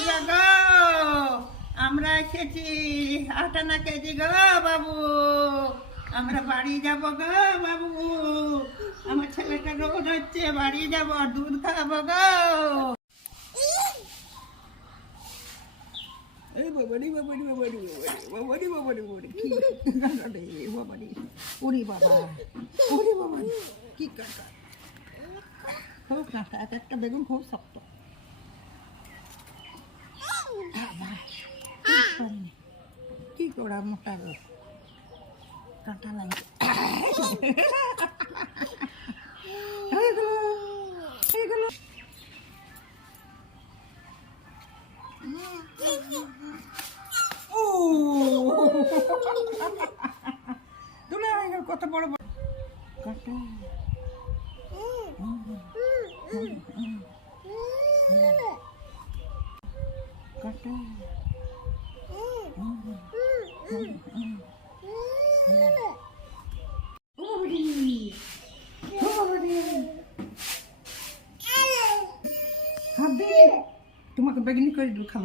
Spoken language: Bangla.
গো আমরা এসেছি আটানা কেজি গো বাবু। আমরা বাড়ি যাব গো বাবু। আমার ছেলেটা রোদ হচ্ছে বাড়ি যাব দুধ খাব গো। এই বাবারি বাবারি বাবারি বাবারি বাবারি বাবারি কি বাবারি। বাবা খুব কাঁটা এক একটা বেগুন খুব শক্ত বাবা, কি করি? করা মোটা রোদ কাঁটা লাগে ও তুলে কত বড় বড় কাঁটা কাঁটা তোমাকে বেগনি করে খাব।